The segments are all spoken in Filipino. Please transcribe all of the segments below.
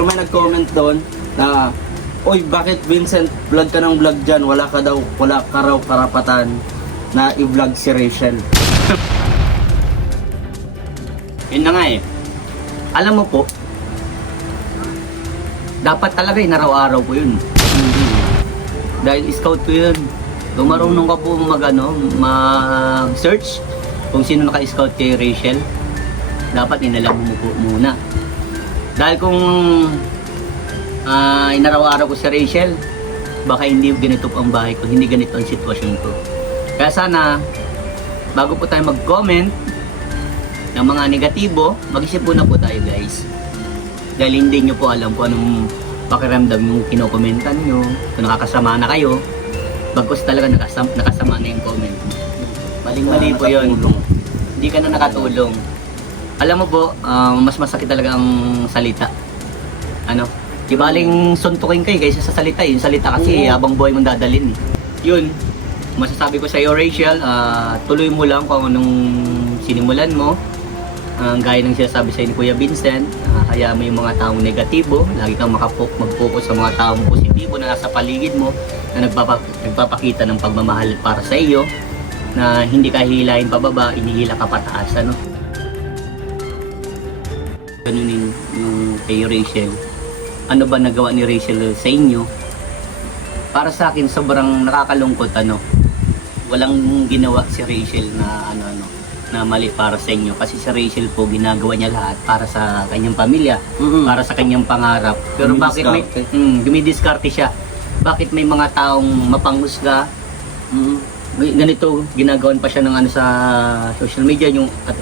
May nag-comment doon na, "Oy, bakit Vincent, vlog ka ng vlog dyan? Wala ka raw karapatan na i-vlog si Rachel." Yun na nga eh. Alam mo po, dapat talaga inaraw-araw ko yun. Dahil scout ko yun. Kung marunong ka po mag-search kung sino naka-scout kay Rachel, dapat inalam mo po muna. Dahil kung inaraw-araw ko si Rachel, baka hindi ganito po ang bahay ko, hindi ganito ang sitwasyon ko. Kaya sana, bago po tayo mag-comment ng mga negatibo, mag-isip po na po tayo guys. Dahil hindi nyo po alam kung anong pakiramdam yung kinokomentan nyo, kung nakakasama na kayo, bagkus talaga nakasama na yung comment. Maling-mali po yun. Hindi ka na nakatulong. Alam mo po, mas masakit talaga ang salita. Di baling suntukin kayo kaysa sa salita. Yung salita kasi habang buhay mong dadalhin. Yun, masasabi ko sa iyo Rachel, tuloy mo lang kung anong sinimulan mo. Gaya ng sinasabi sa ni Kuya Vincent, kaya mo yung mga taong negatibo, lagi kang mag-focus sa mga taong positibo na nasa paligid mo, na nagpapakita ng pagmamahal para sa iyo, na hindi ka hihilahin pababa, inihila ka pataas. Ganunin yung kay Rachel. Ano ba nagawa ni Rachel sa inyo? Para sa akin, sobrang nakakalungkot. Walang ginawa si Rachel na mali para sa inyo. Kasi si Rachel po, ginagawa niya lahat para sa kanyang pamilya, para sa kanyang pangarap. Pero bakit may dumidiskarte siya? Bakit may mga taong mapanghusga? Ganito, ginagawan pa siya ng sa social media,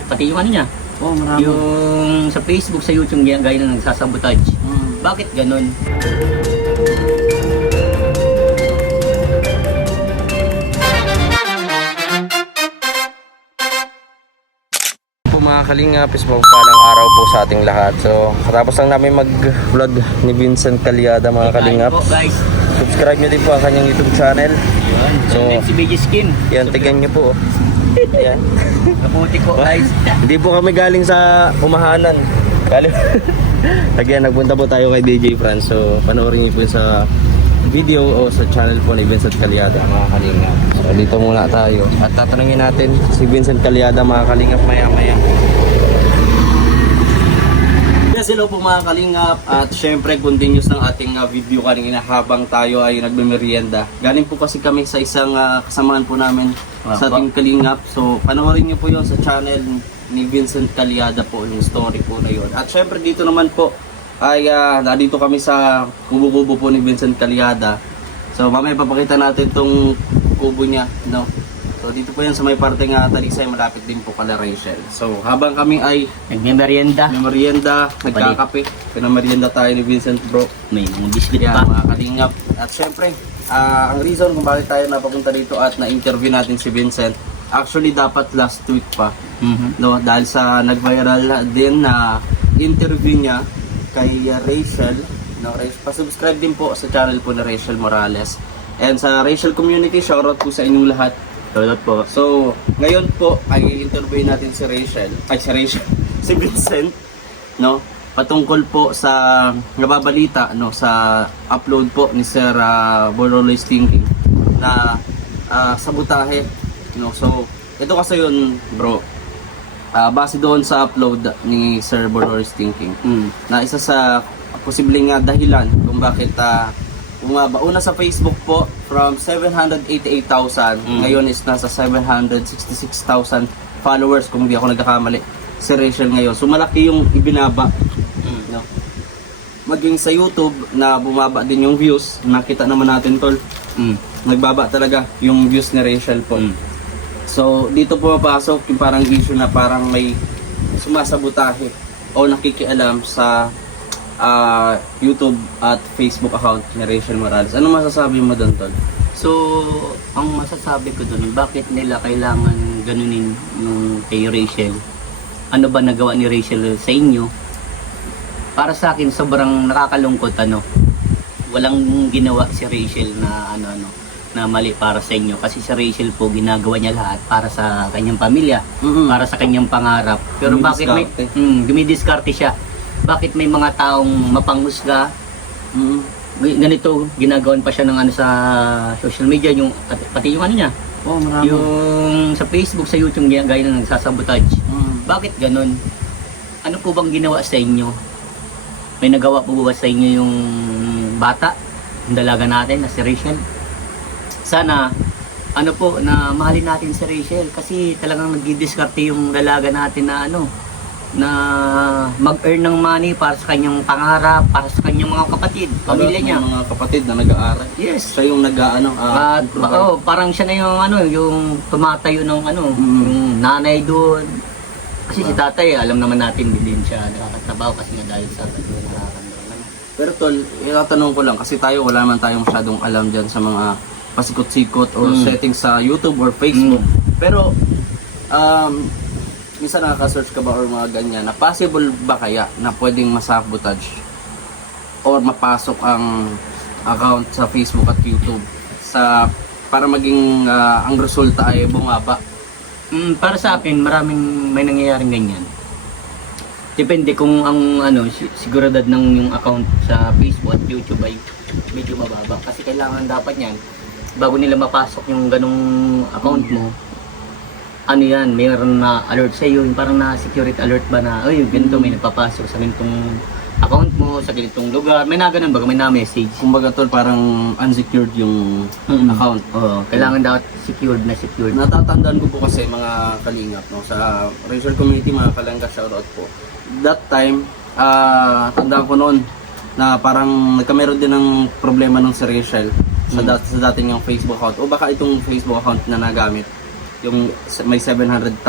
pati yung niya. Marami. Yung sa Facebook, sa YouTube, gaya na nagsasabotage. Bakit ganon? Mga kalingap, mapagpalang araw po sa ating lahat. So, katapos lang namin mag-vlog ni Vincent Calyada mga kalingap. Po, guys. Subscribe nyo din po ang kanyang YouTube channel. So, Si BG Skin. yan, tignan nyo po. Yan. Kaputi ko, guys. Hindi po kami galing sa umahanan. Again, nagpunta po tayo kay DJ Franz. So, panoorin nyo po sa video o sa channel po ni Vincent Calyada mga kalingap. So, dito muna tayo at tatanungin natin si Vincent Calyada mga kalingap maya-maya. Yes, hello po mga kalingap, at syempre continuous ng ating video kanina habang tayo ay nagme-merienda. Galing po kasi kami sa isang kasamaan po namin sa ating kalingap. So panoorin niyo po yon sa channel ni Vincent Calyada po, yung story po na yon. At syempre dito naman po ay nandito kami sa kubo-kubo po ni Vincent Calyada. So mamaya papakita natin tong kubo niya, no? So dito po yan sa may parte nga Talisay, malapit din po kala Rachel. So habang kami ay Nagme-merienda. nagkakape, pinamerienda tayo ni Vincent bro. May mga biscuit Yeah, pa. mga kalingap. At syempre, ang reason kung bakit tayo napapunta dito at na-interview natin si Vincent, actually dapat last week pa. No, dahil sa nag-viral din na interview niya kay Rachel. No, pa-subscribe din po sa channel po ni Rachel Morales. And sa Rachel community, shoutout po sa inyong lahat. Shoutout po. So, ngayon po ay interview natin si si Vincent, no? Patungkol po sa nababalita, no, sa upload po ni Sir Boroloy's Thinking na sabotahe, no? So, ito kasi yun, bro. Base doon sa upload ni Sir Boroloy's Thinking, na isa sa posibleng dahilan kung bakit bumaba. Una sa Facebook po, from 788,000, ngayon is nasa 766,000 followers kung hindi ako nagkakamali si Rachel ngayon. So malaki yung ibinaba. No? Maging sa YouTube na bumaba din yung views, nakita naman natin tol. Nagbaba talaga yung views ni Rachel po. So dito pumapasok yung parang issue na parang may sumasabotahe o nakikialam sa YouTube at Facebook account ni Rachel Morales. Ano masasabi mo doon, tol? So, ang masasabi ko doon, bakit nila kailangan ganunin yung kay Rachel? Ano ba nagawa ni Rachel sa inyo? Para sa akin, sobrang nakakalungkot. Walang ginawa si Rachel na na mali para sa inyo. Kasi si Rachel po, ginagawa niya lahat para sa kanyang pamilya, para sa kanyang pangarap. Pero bakit may dumidiskarte siya? bakit may mga taong mapanghusga, Mm. ganito, ginagawan pa siya ng ano sa social media, yung, pati yung ano niya, Oh, marami. yung sa Facebook, sa YouTube, gaya ng nagsasabotage. Mm. Bakit ganun? Ano po bang ginawa sa inyo? May nagawa po ba sa inyo yung bata, yung dalaga natin na si Rachel? Sana, ano po, na mahalin natin si Rachel kasi talagang nagdidiskarte yung dalaga natin na ano, na mag-earn ng money para sa kanyang pangarap, para sa kanyang mga kapatid, pamilya niya. Mga kapatid na nag-aaral. Yes. Siya yung nag-ano. At parang siya na yung ano, yung tumatayo ng ano, yung nanay doon. Kasi si tatay, alam naman natin, hindi din siya nakakatrabaho kasi nga dahil sa nakakandang. Pero tol, itatanong ko lang kasi tayo wala naman tayong masyadong alam dyan sa mga pasikot-sikot or settings sa YouTube or Facebook. Pero minsan nakaka-search ka ba or mga ganyan na possible ba kaya na pwedeng masabotage or mapasok ang account sa Facebook at YouTube sa para maging ang resulta ay bumaba? Para sa akin, may nangyayaring ganyan. Depende kung ang ano, siguradad ng yung account sa Facebook at YouTube ay medyo mababa. Kasi kailangan dapat yan, bago nila mapasok yung ganong account mo, ano yan, mayroon na alert sa iyo, yung parang na security alert ba na, oy, ganito may nagpapasok sa ganitong account mo, sa ganitong lugar, may na ganun ba, may na message. Kumbaga tol, parang unsecured yung account. Oo, kailangan dapat secured na secured. Natatandaan ko po kasi mga kalingap no, sa racial community, mga kalangga, shoutout po. That time, tandaan ko noon na parang nagkameron din ng problema nung si Rachel sa dating yung Facebook account o baka itong Facebook account na nagamit yung may 700,000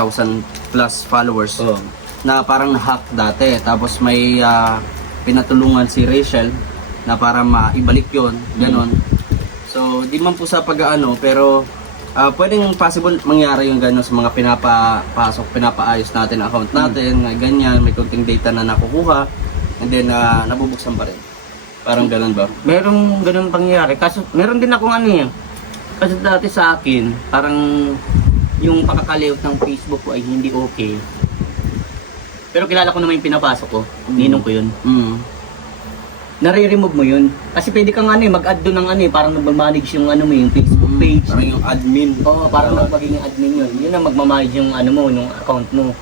plus followers na parang na-hack dati, tapos may pinatulungan si Rachel na para maibalik yon ganon. So di man po sa pag-aano, pero pwedeng possible mangyari yung gano'n sa mga pinapaayos natin ang account natin, ganyan, may konting data na nakukuha and then nabubuksan pa rin. Parang gano'n ba? Merong ganun pangyayari. Kaso meron din akong ano yan. Kasi dati sa akin, parang yung pakakalayout ng Facebook ko ay hindi okay. Pero kilala ko naman yung pinapasok ko. Ninong ko yun. Nare-remove mo yun. Kasi pwede kang ano, mag-add doon ng ano, parang nagmamanage yung ano mo, yung Facebook page. Parang yung admin. Oo, parang magiging admin yun. Yun ang magmamanage yung ano mo, yung account mo.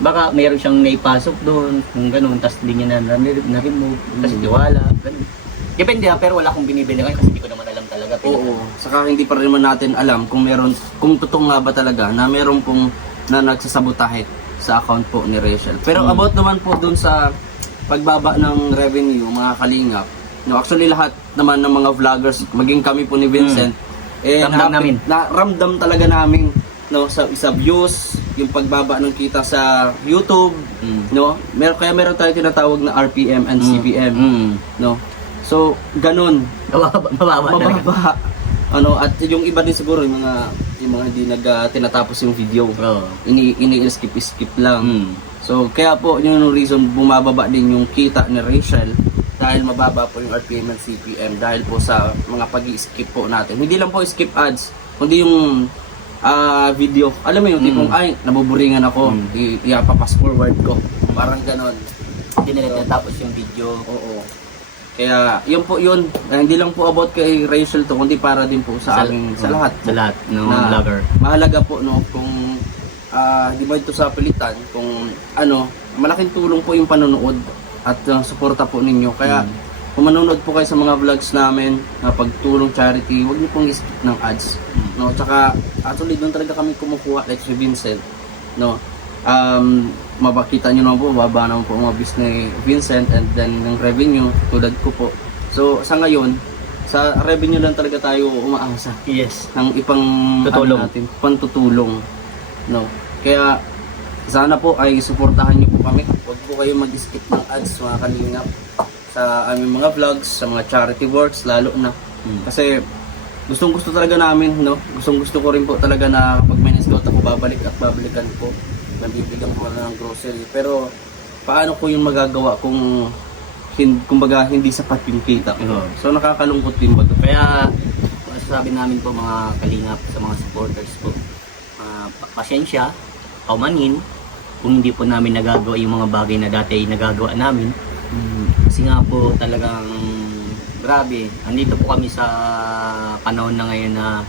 Baka mayroon siyang naipasok doon, kung gano'n, tapos hindi niya na-remove, kasi tiwala, gano'n. Depende pero wala akong binibili ngayon kasi hindi ko naman alam talaga. Oo, saka hindi pa rin naman natin alam kung kung totoo nga ba talaga na meron pong na nagsasabotahe sa account po ni Rachel. Pero about naman po dun sa pagbaba ng revenue, mga kalingap, no, actually lahat naman ng mga vloggers, maging kami po ni Vincent, ramdam talaga namin no, sa views, yung pagbaba ng kita sa YouTube, no? Meron tayong tinatawag na RPM and CPM, no? So, ganun. Mababa. Ano, at yung iba din siguro yung mga hindi tinatapos yung video. Ini-skip lang. So, kaya po yung reason bumababa din yung kita ni Rachel dahil mababa po yung RPM and CPM dahil po sa mga pag-i-skip po natin. Hindi lang po skip ads, kundi yung video. Alam mo yung tipong ay nabuburingan ako, ipapass forward ko. Parang ganon. Hindi nila tinatapos yung video. Oo. Kaya yun po yun, hindi lang po about kay Rachel to, kundi para din po sa aming sa lahat. Sa lahat ng vlogger. Mahalaga po no kung di ba ito sa pilitan, kung ano, malaking tulong po yung panonood at suporta po ninyo. Kaya kung manonood po kayo sa mga vlogs namin na pagtulong charity, huwag niyo pong i-skip ng ads. No, tsaka actually doon talaga kami kumukuha like si Vincent, no. Mabakita nyo naman po, baba naman po ang mga business ni Vincent and then yung revenue, tulad ko po. So sa ngayon, sa revenue lang talaga tayo umaasa. Yes. Ng ipang tutulong natin, pantutulong. No. Kaya sana po ay suportahan niyo po kami. Huwag po kayo mag-skip ng ads, mga kalingap, sa aming mga vlogs, sa mga charity works lalo na. Kasi gustong-gusto talaga namin, no? Gustong-gusto ko rin po talaga na pag may scout ako, babalik at babalikan po. Nabibigyan ko na ng grocery. Pero paano ko yung magagawa kung kumbaga hindi sapat yung kita ko? So nakakalungkot din ba ito? Kaya masasabi namin po mga kalingap sa mga supporters po, pasensya, paumanin, kung hindi po namin nagagawa yung mga bagay na dati ay nagagawa namin. Kasi nga po talagang grabe, andito po kami sa panahon na ngayon na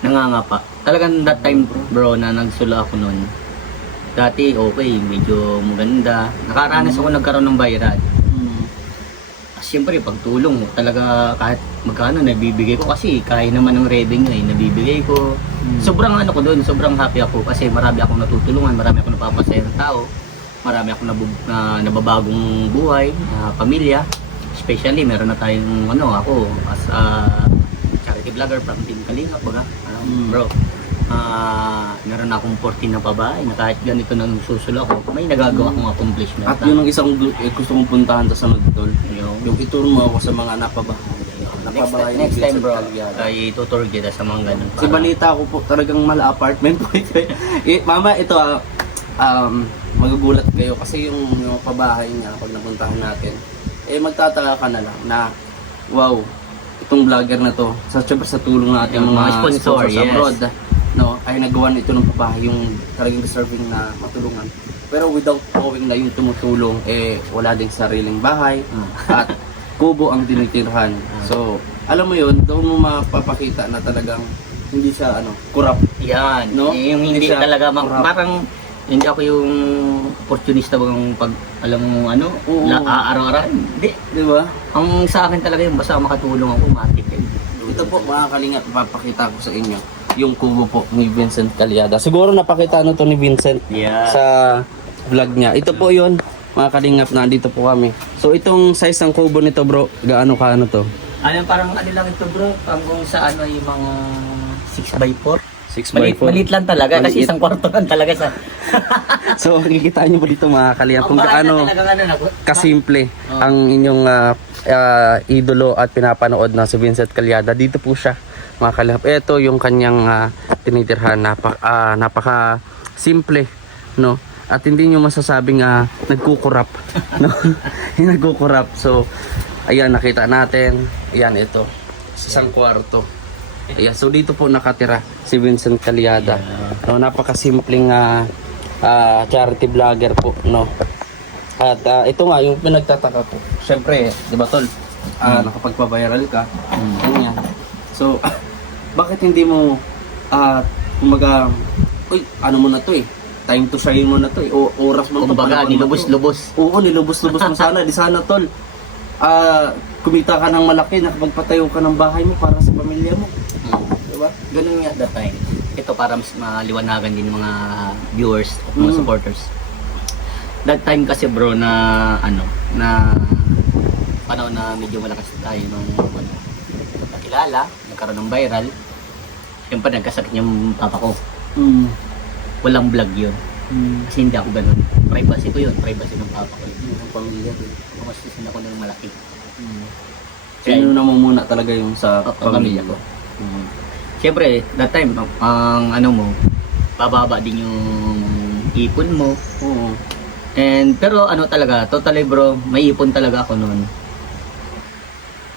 nangangapa. Talagang that time bro na nagsula ako noon. Dati okay, medyo maganda. Nakaranas ako nagkaroon ng viral. Siyempre pagtulong talaga kahit magkano nabibigay ko kasi kaya naman ng revenue nabibigay ko. Sobrang ano ko doon, sobrang happy ako kasi marami akong natutulungan, marami akong napapasaya ng tao, marami akong nababagong buhay, pamilya. Especially meron na tayong ako as a charity vlogger from Team Kalingap baga. Bro, meron na akong 14 na babae na kahit ganito nang susula ko, may nagagawa akong accomplishment. At yun ang isang gusto kong puntahan sa sunod tol. Yung ituro mo ako sa mga napabahay. Next time bro, ay tutur kita sa mga ganun. Kasi balita ko po talagang mala apartment po ito. Mama, ito magugulat kayo kasi yung pabahay niya pag napuntahan natin, magtataka ka na lang na wow, itong vlogger na to, syempre sa tulong natin Yung mga sponsor, sponsors abroad, no, ay nagawa nito ng pabahay yung talagang deserving na matulungan. Pero without knowing na yung tumutulong, wala ding sariling bahay at kubo ang tinitirhan. So, alam mo yun, doon mo mapapakita na talagang hindi siya corrupt. Yan, No? yung hindi Hindi siya talaga corrupt. parang hindi ako yung opportunista bang pag alam mo Oo. araw-araw. Hindi. Di ba? Ang sa akin talaga yung basta makatulong ako, matik. Ito po mga kalingap, papakita ko sa inyo yung kubo po ni Vincent Calyada. Siguro napakita to ni Vincent Yeah. sa vlog niya. Ito po yun, mga kalingap, nandito po kami. So itong size ng kubo nito bro, gaano kaano to? Parang lang ito bro, hanggang sa yung mga 6x4. 6x4. Maliit lang talaga kasi Maliit. isang kwarto lang talaga sa. So makikita nyo po dito mga kalingap kung gaano kasimple ang inyong idolo at pinapanood na si Vincent Calyada. Dito po siya mga kalingap. Ito yung kanyang tinitirhan, napaka simple, no? At hindi nyo masasabing nagkukurap, no? Nagkukurap. So ayan, nakita natin, ayan ito, isang kwarto. Ayan, so dito po nakatira si Vincent Calyada. No, napakasimpleng charity vlogger po, no. At ito nga yung pinagtataka ko. Syempre, 'di ba tol? Nakapagpa-viral ka. Ganyan. So bakit hindi mo kumaga uy, ano mo na 'to time to shine mo na 'to o oras mo to. Kumbaga, panahon mo to. nilubos-lubos. Oo, nilubos-lubos mo sana. Di sana tol. Kumita ka ng malaki, nakapagpatayo ka ng bahay mo para sa pamilya mo. Diba? Ganun nga that time. Ito para mas maliwanagan din mga viewers at mga supporters. That time kasi bro na na panahon na medyo malakas tayo nung nakilala, nagkaroon ng viral. Siyempre nagkasakit yung papa ko. Walang vlog yun. Kasi hindi ako ganun. Privacy ko yun, privacy ng papa ko. Ang pamilya din. Kumasisin ako ng malaki. Sino na muna talaga yung sa pamilya ko? Siyempre, that time, bababa din yung ipon mo. Oo. Pero talaga, totally bro, may ipon talaga ako noon.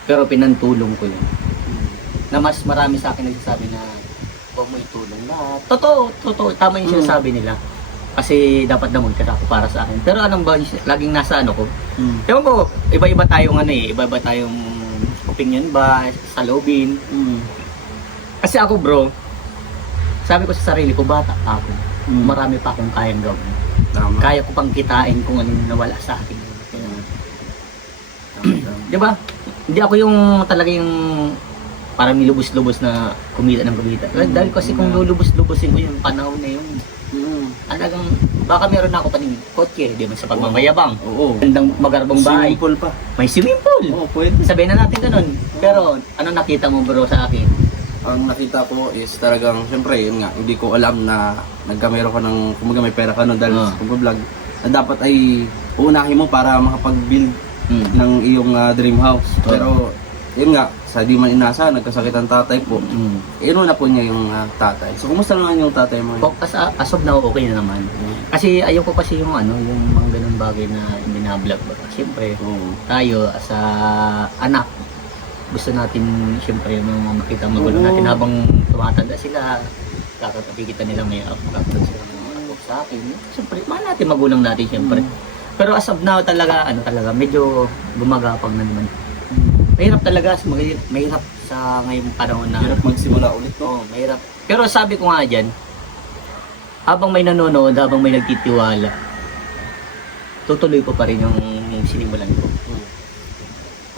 Pero pinantulong ko yun. Na mas marami sa akin nagsasabi na huwag mo itulong lahat. Totoo, tama yung sinasabi nila. Kasi dapat na magtira ako para sa akin. Pero anong ba, laging nasa ko. Ewan ko, iba-iba tayong iba-iba tayong opinion ba, salobin. Kasi ako bro, sabi ko sa sarili ko, bata pa ako. Marami pa akong kayang gawin. Tama. Kaya ko pang kitain kung anong nawala sa akin. Di ba? Hindi ako yung talaga yung parang nilubos-lubos na kumita ng kumita. Dahil kasi kung lulubos-lubosin ko yung panahon na yun, talagang baka meron na ako pa ng kotse, di ba, sa pagmamayabang. Oo. Gandang magarbong bahay. Swimming pool pa. May swimming pool. Oo, pwede. Sabihin na natin ganun. Pero ano nakita mo bro sa akin? Ang nakita ko is talagang, syempre, yun nga, hindi ko alam na nagkamero ka ng, kumaga may pera ka no dahil sa pag-vlog, na dapat ay uunahin mo para makapag-build ng iyong dream house. Pero, yun nga, sa di man inasa, nagkasakit ang tatay po. Inuna po niya yung tatay. So, kumusta naman yung tatay mo? As of now, okay na naman. Kasi ayoko kasi yung yung mga ganun bagay na binablog ba. Siyempre, tayo as a anak, gusto natin siyempre makita ang magulang natin habang tumatanda sila, kakatabi kita nila may upload sila mga apo. sa akin. Siyempre, mahal natin magulang natin siyempre. Pero as of now talaga, medyo gumagapang na naman. Mahirap talaga, mahirap sa ngayong panahon na. Hirap magsimula ulit, no? Oo, mahirap. Pero sabi ko nga dyan, habang may nanonood, habang may nagtitiwala, tutuloy ko pa rin yung sinimulan ko.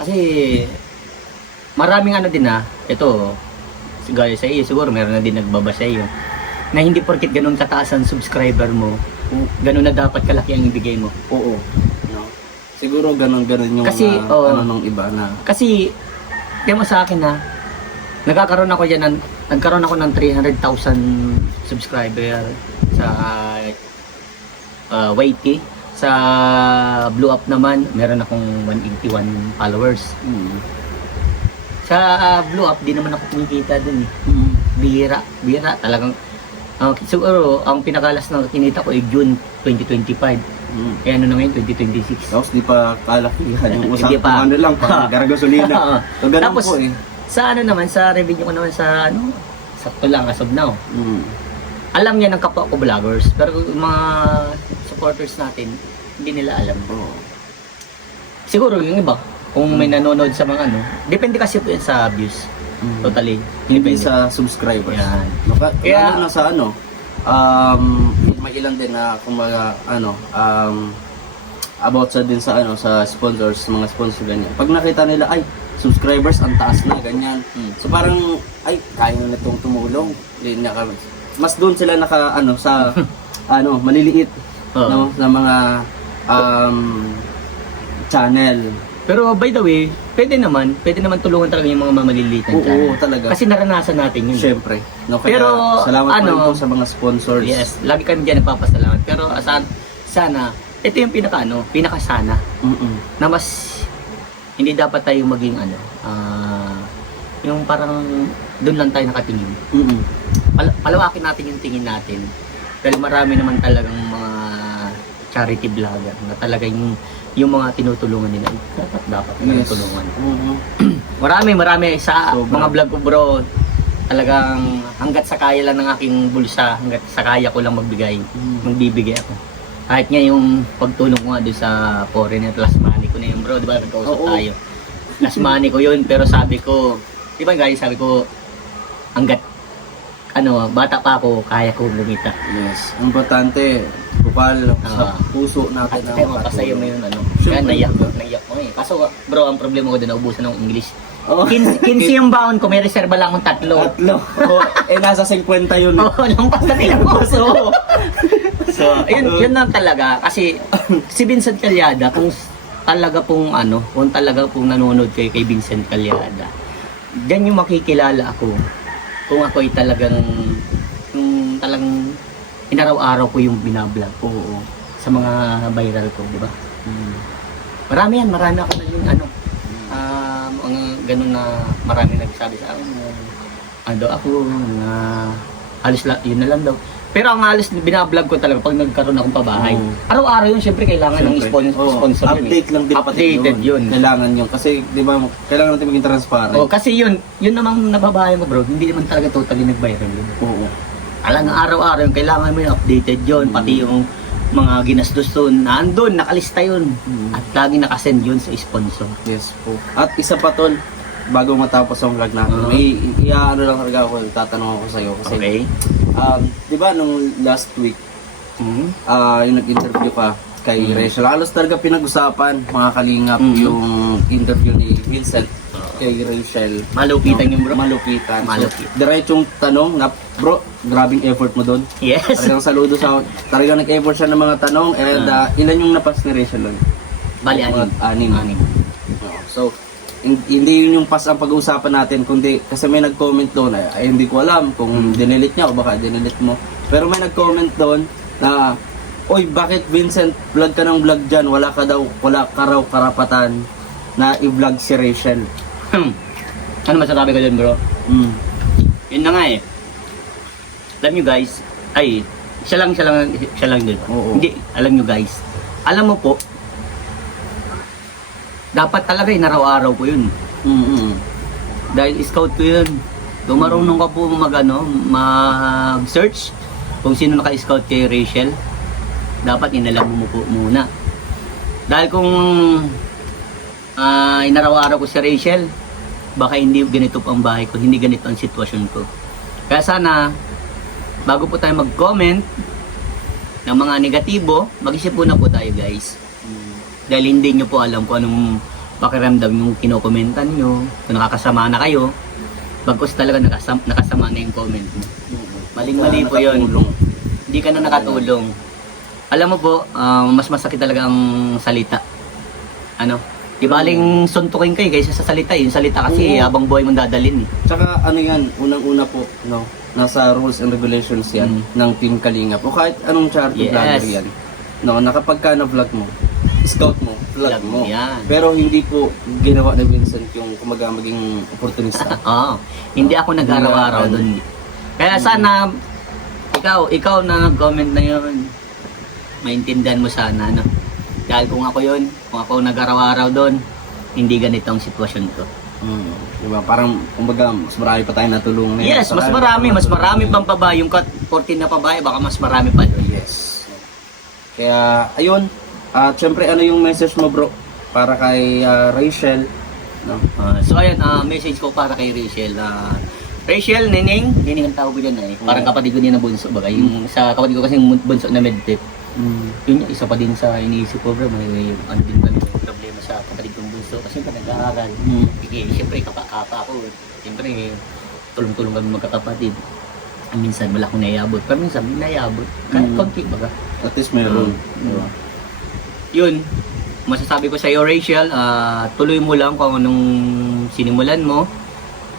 Kasi, maraming din ito, gaya sa iyo, siguro meron na din nagbaba sa iyo, na hindi porkit ganun kataas ang subscriber mo, ganun na dapat kalaki ang ibigay mo. Oo. No? Siguro ganun yung Kasi, nung iba na. Kasi, kaya mo sa akin nagkaroon ako nagkaroon ako ng 300,000 subscriber sa YT. Sa Blue Up naman, meron akong 181 followers. Sa Blue Up, di naman ako kumikita dun eh. Bihira talagang. Siguro, ang pinakalas na kinita ko ay June 2025. Kaya ano na ngayon, 2026. Tapos di pa kalakihan yung Hindi pa. ano lang, pang garagasolina. So, ganun Tapos, po eh. sa naman, sa revenue ko naman sa sakto lang as of now. Alam niya ng kapwa ko vloggers, pero yung mga supporters natin, hindi nila alam. Siguro yung iba, kung may nanonood sa mga depende kasi po yan sa views. Totally. Hindi sa subscribers. Yan. Kaya na sa may ilan din na kumbaga about sa din sa sa sponsors, mga sponsor ganyan. Pag nakita nila ay subscribers ang taas na ganyan. So parang ay kaya na nitong tumulong. Mas doon sila naka sa maliliit sa mga channel. Pero by the way, pwede naman tulungan talaga yung mga maliliit na channel. Oo, talaga. Kasi naranasan natin yun. Siyempre. No, kaya Pero, salamat po rin po sa mga sponsors. Yes, lagi kami dyan nagpapasalamat. Pero sana, ito yung pinakasana na mas hindi dapat tayo maging yung parang doon lang tayo nakatingin. Palawakin natin yung tingin natin. Dahil marami naman talagang mga charity vlogger na talaga yung mga tinutulungan nila. Dapat tinutulungan. Marami sa mga vlog ko bro. Talagang hanggat sa kaya lang ng aking bulsa, hanggat sa kaya ko lang magbibigay ako. Kahit nga yung pagtulong ko nga doon sa foreigner, last money ko na yun bro, di ba? Nagkausap tayo. Last money ko yun, pero sabi ko, di ba guys, sabi ko, hanggat bata pa ako, kaya ko lumita. Yes. Importante, bukal sa puso natin. At kaya mapasaya mo yun, Kaya naiyak ko eh. Kaso bro, ang problema ko doon, naubusan ng English. 15 yung baon ko, may reserva lang akong 3. Nasa 50 yun. Lampas na nila ko. So, yun lang talaga. Kasi, si Vincent Calyada, kung talaga pong nanonood kay Vincent Calyada, dyan yung makikilala ako. Kung ako ay talagang inaraw-araw ko yung binablog ko sa mga viral ko, di ba? Marami ako naging ang ganun na marami nagsabi sa akin ako na halos yun na lang daw. Pero ang halos binablog ko talaga pag nagkaroon akong pabahay. Araw-araw yun, syempre kailangan ng sponsor yun. Update lang din Updated yun. Kailangan yun. Kasi, di ba, kailangan natin maging transparent. Kasi yun namang nababayan mo bro, hindi naman talaga totally nag-viral yun. Oo. Alam nga araw-araw yung kailangan mo yung updated yun, pati yung mga ginastos doon, nandun, nakalista yun. At lagi nakasend yun sa sponsor. Yes po. At isa pa tol, bago matapos ang vlog natin, may lang talaga ako, tatanong ako sa'yo. Kasi, Okay. Di ba nung last week, yung nag-interview ka kay Rachel, halos talaga pinag-usapan, mga kalingap, yung interview ni Vincent kay Rachel. Malupitan yung bro. Malupitan. Malupit. So, diretsong tanong na, bro, grabing effort mo doon. Yes. Talagang saludo talagang nag-effort siya ng mga tanong, and ilan yung napas ni Rachel doon? Bali, Anim. So, hindi yun yung pas ang pag-uusapan natin, kundi kasi may nag-comment doon, ay hindi ko alam kung dinilit niya o baka dinilit mo. Pero may nag-comment doon na, oy, bakit Vincent, vlog ka ng vlog dyan, wala ka raw karapatan na i-vlog si Rachel. Ano masasabi ko dun bro? Yun na nga eh. Alam nyo guys, siya lang din. Oo. Hindi, alam nyo guys. Alam mo po, dapat talaga inaraw-araw ko yun. Dahil scout ko yun. Kung marunong ka po mag-search, kung sino naka-scout kay Rachel, dapat inalam mo po muna. Dahil kung inaraw-araw ko si Rachel, baka hindi ganito po ang bahay ko, hindi ganito ang sitwasyon ko. Kaya sana, bago po tayo mag-comment ng mga negatibo, mag-isip muna po tayo guys. Dahil hindi nyo po alam kung anong pakiramdam yung kinokomentan nyo, kung nakakasama na kayo, bagkus talaga nakasama na yung comment mo. Maling-mali po yun. Hindi ka na nakatulong. Alam mo po, mas masakit talaga ang salita. Ano? Di baling suntukin kayo kaysa sa salita. Yung salita kasi habang buhay mong dadalhin eh. Tsaka ano yan, unang-una po, no, nasa rules and regulations yan ng Team Kalingap. O kahit anong charity Yes. vlogger yan. No, na kapag ka na-vlog mo, scout mo, vlog mo. Yan. Pero hindi po ginawa ni Vincent yung kumaga maging opportunista. Oo. Hindi ako nag-araw-araw doon. Kaya sana, ikaw na nag-comment na yun, maintindihan mo sana, no? Dahil kung ako yun, kung ako nag-araw-araw doon, hindi ganito ang sitwasyon ko. Diba? Parang, kumbaga, mas marami pa tayo natulungan. Yes, mas marami pang babae. Yung 14 na babae, baka mas marami pa doon. Yes. Kaya, ayun. Siyempre, ano yung message mo, bro? Para kay Rachel. No? So ayun, message ko para kay Rachel. Rachel, Nining ang tawag ko dyan eh. Parang kapatid ko din na bunso. Baga. Yung sa kapatid ko kasi bunso na medtech. Yun, isa pa din sa iniisip ko, bro. May ano din kami problema sa kapatid kong bunso. Kasi pa nag-aaral. Siyempre, kapa ako. Siyempre, tulong-tulong kami magkakapatid. Minsan wala akong naiabot. Pero minsan may naiabot. Kahit konti baga. At least meron. Diba? Yun, masasabi ko sa iyo Rachel, tuloy mo lang kung anong sinimulan mo.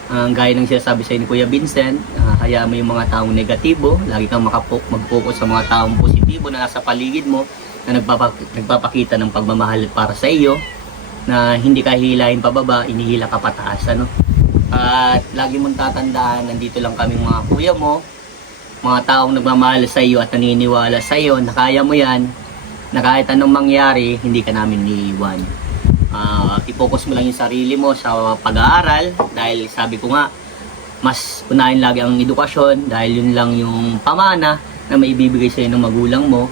Gaya ng sinasabi sa ni Kuya Vincent, hayaan mo yung mga taong negatibo, lagi kang mag-focus sa mga taong positibo na nasa paligid mo, na nagpapakita ng pagmamahal para sa iyo, na hindi ka hihilahin pababa, inihila ka pataas, ano? At lagi mong tatandaan, nandito lang kaming mga kuya mo, mga taong nagmamahal sa iyo at naniniwala sa iyo na kaya mo yan, na kahit anong mangyari, hindi ka namin iiwan. I-focus mo lang yung sarili mo sa pag-aaral dahil sabi ko nga, mas unahin lagi ang edukasyon dahil yun lang yung pamana na maibibigay sa'yo ng magulang mo,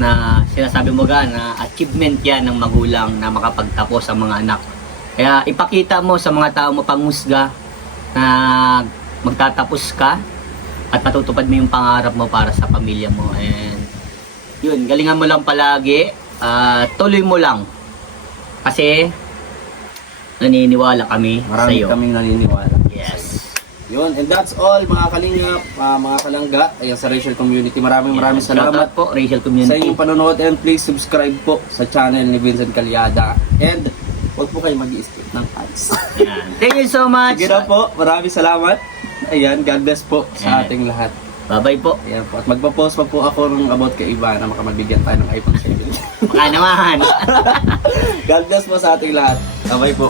na sinasabi mo ga na achievement yan ng magulang na makapagtapos ang mga anak. Kaya ipakita mo sa mga tao mo panghusga na magtatapos ka at matutupad mo yung pangarap mo para sa pamilya mo. And yun, galingan mo lang palagi, tuloy mo lang. Kasi naniniwala kami sa Marami iyo. kaming naniniwala. Yes. Yun, and that's all mga kalingap, mga kalangga, ayan sa Rachel Community. Maraming salamat Shoutout po, Rachel sa Community. inyong panonood, and please subscribe po sa channel ni Vincent Calyada. And huwag po kayo mag-i-skip ng ads. Yan. Thank you so much. Sige na po, maraming salamat. Ayan, God bless po sa ating lahat. Bye-bye po. Ayan po, at magpa-post pa po ako about kay Ivana, makamabigyan tayo ng iPhone 7. Baka naman. God bless po sa ating lahat. Bye po.